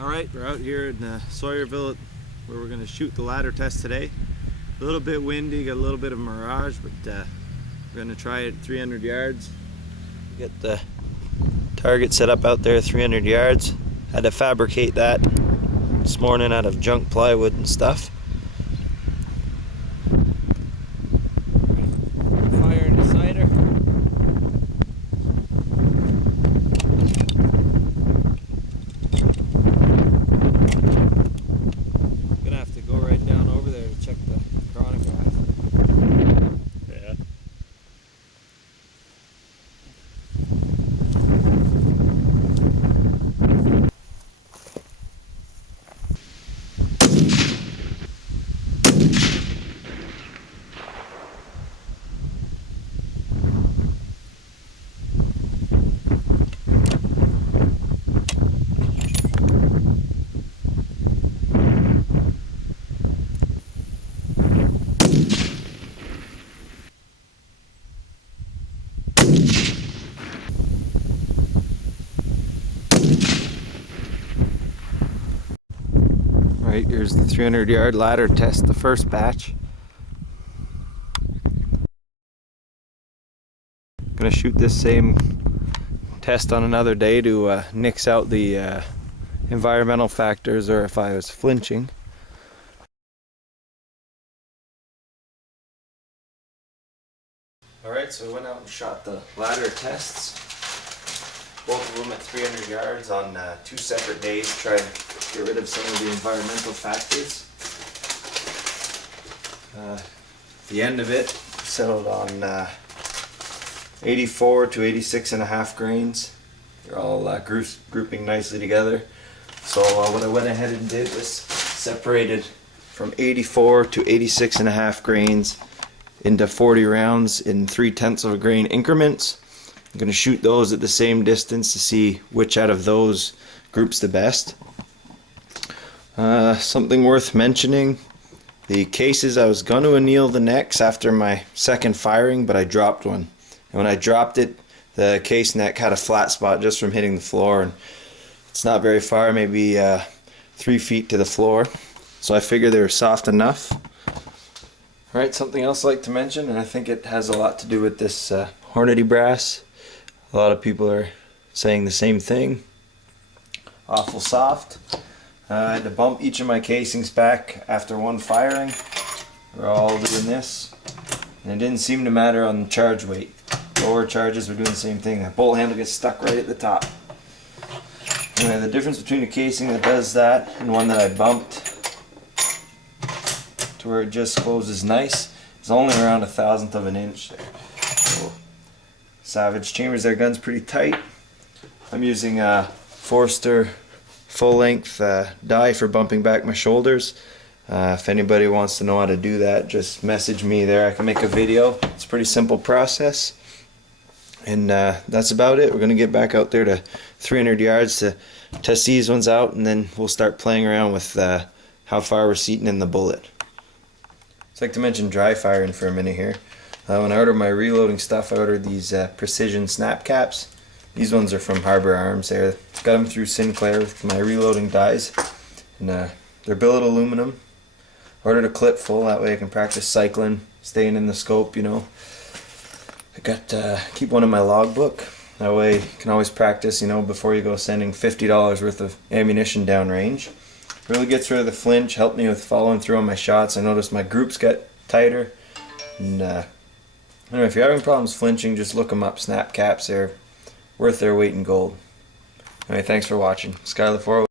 Alright, we're out here in Sawyerville where we're going to shoot the ladder test today. A little bit windy, got a little bit of mirage, but we're going to try it at 300 yards. Get the target set up out there 300 yards. Had to fabricate that this morning out of junk plywood and stuff. Fire in the cider. Gonna have to go right down over there to check the chronograph. Yeah. Right, here's the 300-yard ladder test, the first batch. Gonna shoot this same test on another day to nix out the environmental factors or if I was flinching. Alright, so I went out and shot the ladder tests. Both of them at 300 yards on 2 separate days to try to get rid of some of the environmental factors. The end of it settled on 84 to 86.5 grains. They're all grouping nicely together. So what I went ahead and did was separated from 84 to 86.5 grains into 40 rounds in 0.3 of a grain increments. I'm going to shoot those at the same distance to see which out of those groups the best. Something worth mentioning, the cases, I was going to anneal the necks after my second firing, but I dropped one. And when I dropped it, the case neck had a flat spot just from hitting the floor, and it's not very far, maybe 3 feet to the floor. So I figured they were soft enough. Alright, something else I'd like to mention, and I think it has a lot to do with this Hornady brass. A lot of people are saying the same thing. Awful soft. I had to bump each of my casings back after one firing. We're all doing this. And it didn't seem to matter on the charge weight. Lower charges were doing the same thing. The bolt handle gets stuck right at the top. Anyway, the difference between a casing that does that and one that I bumped to where it just closes nice is only around 1/1000th of an inch there. So, Savage chambers, their gun's pretty tight. I'm using a Forster full-length die for bumping back my shoulders. If anybody wants to know how to do that, just message me there. I can make a video. It's a pretty simple process. And that's about it. We're going to get back out there to 300 yards to test these ones out, and then we'll start playing around with how far we're seating in the bullet. I'd like to mention dry firing for a minute here. When I ordered my reloading stuff, I ordered these precision snap caps. These ones are from Harbor Arms. Got them through Sinclair with my reloading dies, and they're billet aluminum. Ordered a clip full, that way I can practice cycling, staying in the scope, you know. I got keep one in my logbook. That way you can always practice, you know, before you go sending $50 worth of ammunition downrange. Really gets rid of the flinch, helped me with following through on my shots. I noticed my groups got tighter. And anyway, if you're having problems flinching, just look them up. Snap caps, they're worth their weight in gold. Anyway, thanks for watching. Skylar 4.